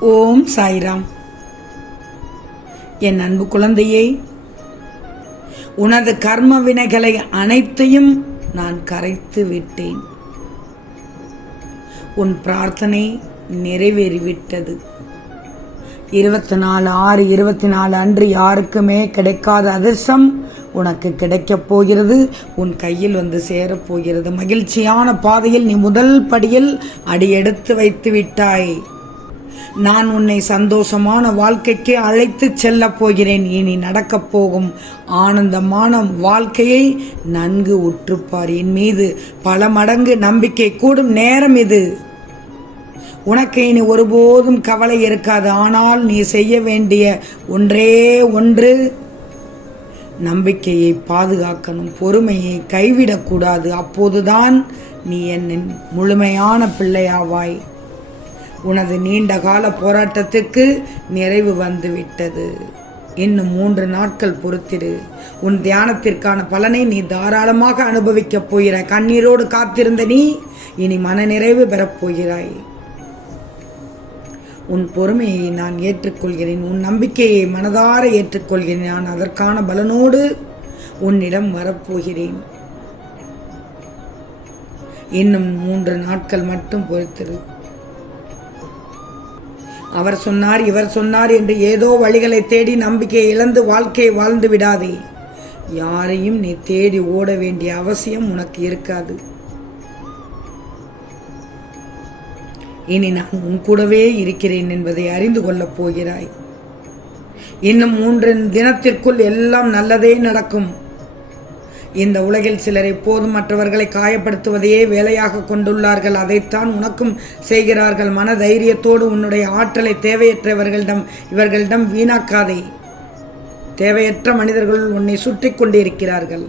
ஓம் சாய்ராம். என் அன்பு குழந்தையே உனது கர்ம வினைகளை அனைத்தையும் நான் கரைத்து விட்டேன். உன் பிரார்த்தனை நிறைவேறிவிட்டது. இருபத்தி நாலு ஆறு இருபத்தி நாலு அன்று யாருக்குமே கிடைக்காத அதிர்ஷ்டம் உனக்கு கிடைக்கப் போகிறது. உன் கையில் வந்து சேரப் போகிறது. மகிழ்ச்சியான பாதையில் நீ முதல் படியில் அடியெடுத்து வைத்து விட்டாய். நான் உன்னை சந்தோஷமான வாழ்க்கைக்கு அழைத்துச் செல்லப் போகிறேன். இனி நடக்கப் போகும் ஆனந்தமான வாழ்க்கையை நன்கு உற்றுப்பார். என் மீது பல மடங்கு நம்பிக்கை கூடும் நேரம் இது. உனக்கு இனி ஒருபோதும் கவலை இருக்காது. ஆனால் நீ செய்ய வேண்டிய ஒன்றே ஒன்று நம்பிக்கையை பாதுகாக்கணும் பொறுமையை கைவிடக்கூடாது. அப்போதுதான் நீ என் முழுமையான பிள்ளையாவாய். உனது நீண்ட கால போராட்டத்துக்கு நிறைவு வந்துவிட்டது. இன்னும் மூன்று நாட்கள் பொறுத்திரு உன் தியானத்திற்கான பலனை நீ தாராளமாக அனுபவிக்கப் போகிறாய் கண்ணீரோடு காத்திருந்த நீ இனி மனநிறைவு நிறைவு பெறப்போகிறாய் உன் பொறுமையை நான் ஏற்றுக்கொள்கிறேன். உன் நம்பிக்கையை மனதார ஏற்றுக்கொள்கிறேன். நான் அதற்கான பலனோடு உன்னிடம் வரப்போகிறேன். இன்னும் மூன்று நாட்கள் மட்டும் பொறுத்திரு. அவர் சொன்னார் இவர் சொன்னார் என்று ஏதோ வழிகளை தேடி நம்பிக்கையை இழந்து வாழ்க்கையை வாழ்ந்து விடாதே. யாரையும் நீ தேடி ஓட வேண்டிய அவசியம் உனக்கு இருக்காது. இனி நான் உன் கூடவே இருக்கிறேன் என்பதை அறிந்து கொள்ளப் போகிறாய். இன்னும் மூன்று தினத்திற்குள் எல்லாம் நல்லதே நடக்கும். இந்த உலகில் சிலர் எப்போதும் மற்றவர்களை காயப்படுத்துவதையே வேலையாக கொண்டுள்ளார்கள். அதைத்தான் உனக்கும் செய்கிறார்கள். மன தைரியத்தோடு உன்னுடைய ஆற்றலை தேவையற்றவர்களிடம் இவர்களிடம் வீணாக்காதே. தேவையற்ற மனிதர்கள் உன்னை சுற்றி கொண்டிருக்கிறார்கள்.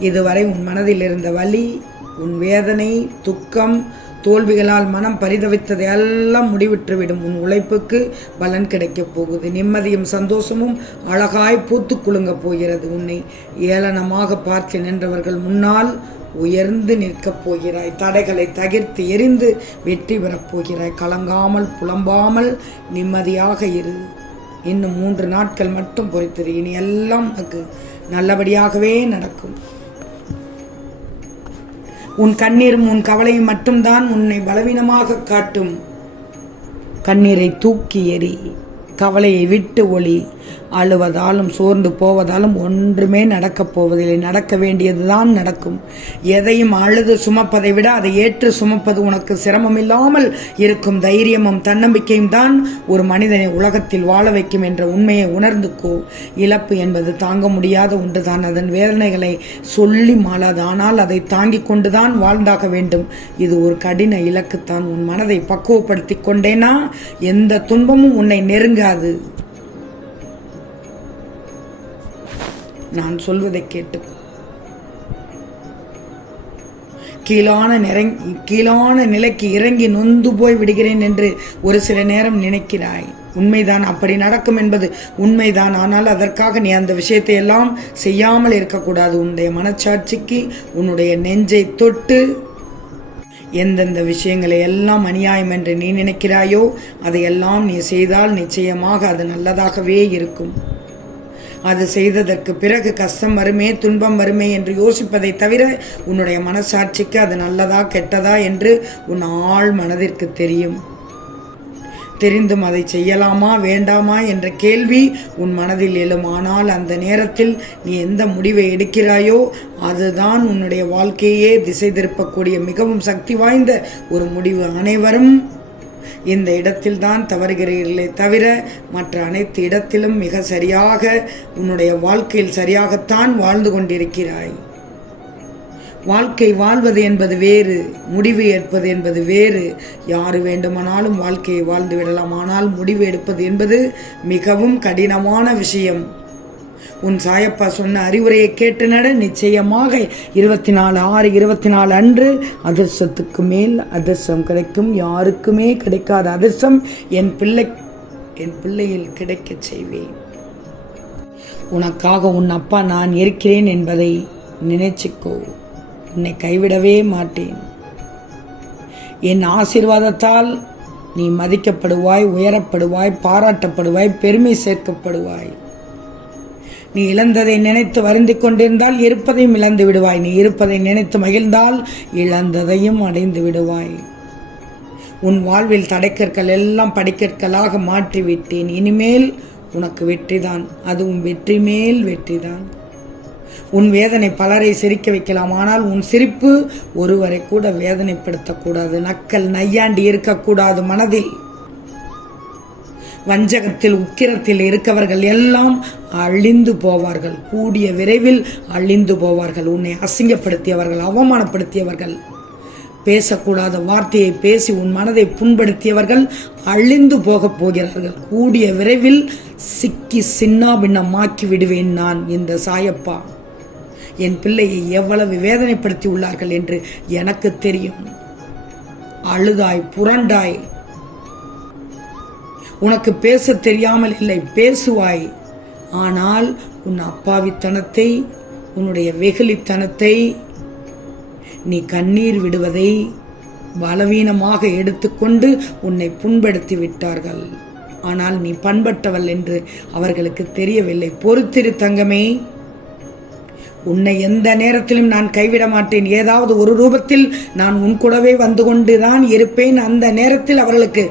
இதுவரை உன் மனதில் இருந்த வலி உன் வேதனை துக்கம் தோல்விகளால் மனம் பரிதவித்ததை எல்லாம் முடிவிட்டுவிடும். உன் உழைப்புக்கு பலன் கிடைக்கப் போகுது. நிம்மதியும் சந்தோஷமும் அழகாய் பூத்து குலுங்கப் போகிறது. உன்னை ஏளனமாக பார்த்து நின்றவர்கள் முன்னால் உயர்ந்து நிற்கப் போகிறாய். தடைகளை தகிர்த்து எரிந்து வெற்றி பெறப் போகிறாய். கலங்காமல் புலம்பாமல் நிம்மதியாக இரு. இன்னும் மூன்று நாட்கள் மட்டும் பொறுத்திரு. இனி எல்லாம் உனக்கு நல்லபடியாகவே நடக்கும். உன் கண்ணீரும் உன் கவலையும் மட்டும்தான் உன்னை பலவீனமாக காட்டும். கண்ணீரை தூக்கி எறி கவலையை விட்டு ஒளி அழுவதாலும் சோர்ந்து போவதாலும் ஒன்றுமே நடக்கப் போவதில்லை. நடக்க வேண்டியதுதான் நடக்கும். எதையும் அழுது சுமப்பதை விட அதை ஏற்று சுமப்பது உனக்கு சிரமமில்லாமல் இருக்கும். தைரியமும் தன்னம்பிக்கையும் தான் ஒரு மனிதனை உலகத்தில் வாழ வைக்கும் என்ற உண்மையை உணர்ந்துக்கோ. இழப்பு என்பது தாங்க முடியாத ஒன்றுதான். அதன் வேதனைகளை சொல்லி மாளாது. ஆனால் அதை தாங்கிக் கொண்டுதான் வாழ்ந்தாக வேண்டும். இது ஒரு கடின இலக்குத்தான். உன் மனதை பக்குவப்படுத்தி கொண்டேனா? எந்த துன்பமும் உன்னை நெருங்காது. நான் சொல்வதை கேட்டு. கீழான நிறங்கி கீழான நிலைக்கு இறங்கி நொந்து போய் விடுகிறேன் என்று ஒரு சில நேரம் நினைக்கிறாய். உண்மைதான் அப்படி நடக்கும் என்பது உண்மைதான். ஆனால் அதற்காக நீ அந்த விஷயத்தை எல்லாம் செய்யாமல் இருக்கக்கூடாது. உன்னுடைய மனச்சாட்சிக்கு உன்னுடைய நெஞ்சை தொட்டு எந்தெந்த விஷயங்களை எல்லாம் அநியாயம் என்று நீ நினைக்கிறாயோ அதையெல்லாம் நீ செய்தால் நிச்சயமாக அது நல்லதாகவே இருக்கும். அது செய்ததற்கு பிறகு கஷ்டம் வருமே துன்பம் வருமே என்று யோசிப்பதை தவிர உன்னுடைய மனசாட்சிக்கு அது நல்லதா கெட்டதா என்று உன் ஆள் மனதிற்கு தெரியும். தெரிந்தும் அதை செய்யலாமா வேண்டாமா என்ற கேள்வி உன் மனதில் எழும். ஆனால் அந்த நேரத்தில் நீ எந்த முடிவை எடுக்கிறாயோ அதுதான் உன்னுடைய வாழ்க்கையே திசை திருப்பக்கூடிய மிகவும் சக்தி வாய்ந்த ஒரு முடிவு. அனைவரும் இந்த இடத்தில்தான் தவறுகிறீர்களே தவிர மற்ற அனைத்து இடத்திலும் மிக சரியாக உன்னுடைய வாழ்க்கையில் சரியாகத்தான் வாழ்ந்து கொண்டிருக்கிறாய். வாழ்க்கை வாழ்வது என்பது வேறு முடிவு எடுப்பது என்பது வேறு. யாரு வேண்டுமானாலும் வாழ்க்கையை வாழ்ந்து விடலாம். ஆனால் முடிவு எடுப்பது என்பது மிகவும் கடினமான விஷயம். உன் சாயப்பா சொன்ன அறிவுரையை கேட்டு நட. நிச்சயமாக இருபத்தி நாலு ஆறு இருபத்தி நாலு அன்று அதிர்ஷ்டத்துக்கு மேல் அதிர்ஷ்டம் கிடைக்கும். யாருக்குமே கிடைக்காத அதிர்ஷ்டம் என் பிள்ளை என் பிள்ளையில் கிடைக்கச் செய்வேன். உனக்காக உன் அப்பா நான் இருக்கிறேன் என்பதை நினைச்சுக்கோ. உன்னை கைவிடவே மாட்டேன். என் ஆசீர்வாதத்தால் நீ மதிக்கப்படுவாய் உயரப்படுவாய் பாராட்டப்படுவாய் பெருமை சேர்க்கப்படுவாய். நீ இழந்ததை நினைத்து வருந்திக் கொண்டிருந்தால் இருப்பதையும் இழந்து விடுவாய். நீ இருப்பதை நினைத்து மகிழ்ந்தால் இழந்ததையும் அடைந்து விடுவாய். உன் வாழ்வில் தடைக்கற்கள் எல்லாம் படிக்கற்களாக மாற்றி விட்டேன் இனிமேல் உனக்கு வெற்றிதான். அதுவும் வெற்றி மேல் வெற்றிதான். உன் வேதனை பலரை சிரிக்க வைக்கலாம். ஆனால் உன் சிரிப்பு ஒருவரை கூட வேதனைப்படுத்தக்கூடாது. நக்கல் நையாண்டி இருக்கக்கூடாது மனதில். வஞ்சகத்தில் உக்கிரத்தில் இருக்கவர்கள் எல்லாம் அழிந்து போவார்கள். கூடிய விரைவில் அழிந்து போவார்கள். உன்னை அசிங்கப்படுத்தியவர்கள் அவமானப்படுத்தியவர்கள். பேசக்கூடாத வார்த்தையை பேசி உன் மனதை புண்படுத்தியவர்கள் அழிந்து போகப் போகிறார்கள். கூடிய விரைவில் சிக்கி சின்னாபின்னமாக்கி விடுவேன் நான் இந்த சாயப்பா. என் பிள்ளையை எவ்வளவு வேதனைப்படுத்தி உள்ளார்கள் என்று எனக்கு தெரியும். அழுதாய் புரண்டாய் உனக்கு பேச தெரியாமல் இல்லை பேசுவாய். ஆனால் உன் அப்பாவித்தனத்தை உன்னுடைய வெகுளித்தனத்தை நீ கண்ணீர் விடுவதை பலவீனமாக எடுத்துக்கொண்டு உன்னை புண்படுத்தி விட்டார்கள். ஆனால் நீ பண்பட்டவள் என்று அவர்களுக்கு தெரியவில்லை. பொறுத்திரு தங்கமே. உன்னை எந்த நேரத்திலும் நான் கைவிட மாட்டேன். ஏதாவது ஒரு ரூபத்தில் நான் உன் கூடவே வந்து கொண்டுதான் இருப்பேன். அந்த நேரத்தில் அவர்களுக்கு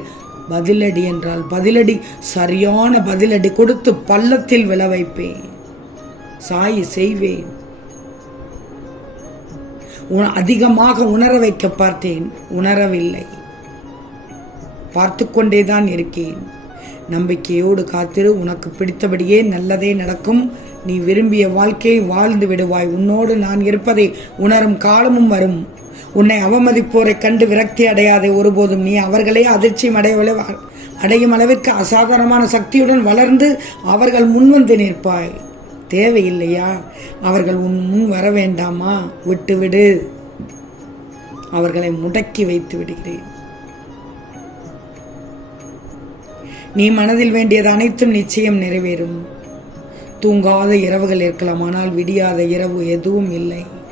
பதிலடி என்றால் பதிலடி சரியான பதிலடி கொடுத்து பள்ளத்தில் விழ வைப்பேன். சாய் செய்வேன். அதிகமாக உணர வைக்க பார்த்தேன். உணரவில்லை. பார்த்து கொண்டேதான் இருக்கேன். நம்பிக்கையோடு காத்திரு உனக்கு பிடித்தபடியே நல்லதே நடக்கும். நீ விரும்பிய வாழ்க்கையை வாழ்ந்து விடுவாய். உன்னோடு நான் இருப்பதை உணரும் காலமும் வரும். உன்னை அவமதிப்போரை கண்டு விரக்தி அடையாதே. ஒருபோதும் நீ அவர்களே அதிர்ச்சியும் அடையவில்லை அடையும் அளவிற்கு அசாதாரணமான சக்தியுடன் வளர்ந்து அவர்கள் முன்வந்து நிற்பாய். தேவையில்லையா? அவர்கள் உன் முன் வர வேண்டாமா? விட்டுவிடு. அவர்களை முடக்கி வைத்து விடுகிறேன். நீ மனதில் வேண்டியது அனைத்தும் நிச்சயம் நிறைவேறும். தூங்காத இரவுகள் இருக்கலாம் ஆனால் விடியாத இரவு எதுவும் இல்லை.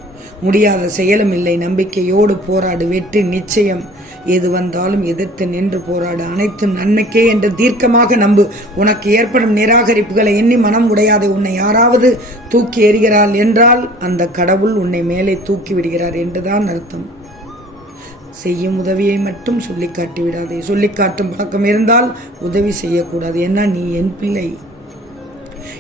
முடியாத செயலும் இல்லை நம்பிக்கையோடு போராடு. வெற்றி நிச்சயம். எது வந்தாலும் எதிர்த்து நின்று போராடு. அனைத்தும் நன்மைக்கே என்று தீர்க்கமாக நம்பு. உனக்கு ஏற்படும் நிராகரிப்புகளை எண்ணி மனம் உடையாதே. உன்னை யாராவது தூக்கி எறிகிறாள் என்றால் அந்த கடவுள் உன்னை மேலே தூக்கி விடுகிறார் என்றுதான் அர்த்தம். செய்யும் உதவியை மட்டும் சொல்லி காட்டி விடாதே சொல்லி காட்டும் பழக்கம் இருந்தால் உதவி செய்யக்கூடாது. ஏன்னா நீ என் பிள்ளை.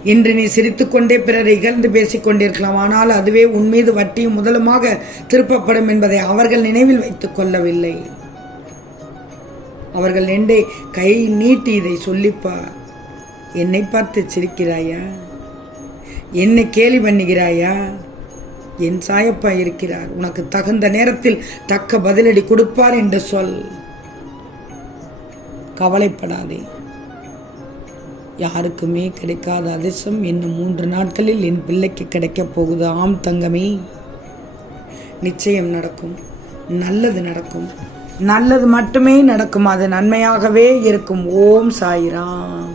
இன்று நீ சிரித்துக்கொண்டே பிறரை இகழ்ந்து பேசிக் கொண்டிருக்கலாம் ஆனால் அதுவே உன் மீது வட்டியும் முதலுமாக திருப்பப்படும் என்பதை அவர்கள் நினைவில் வைத்துக் கொள்ளவில்லை. அவர்கள் நெண்டை கை நீட்டி இதை சொல்லிப்பா. என்னை பார்த்து சிரிக்கிறாயா? என்னை கேலி பண்ணுகிறாயா? என் சாயப்பா இருக்கிறார். உனக்கு தகுந்த நேரத்தில் தக்க பதிலடி கொடுப்பார் என்று சொல். கவலைப்படாதே. யாருக்குமே கிடைக்காத அதிர்ஷ்டம் இன்னும் மூன்று நாட்களில் என் பிள்ளைக்கு கிடைக்கப் போகுது. ஆம் தங்கமே நிச்சயம் நடக்கும். நல்லது நடக்கும். நல்லது மட்டுமே நடக்கும். அது நன்மையாகவே இருக்கும். ஓம் சாயிராம்.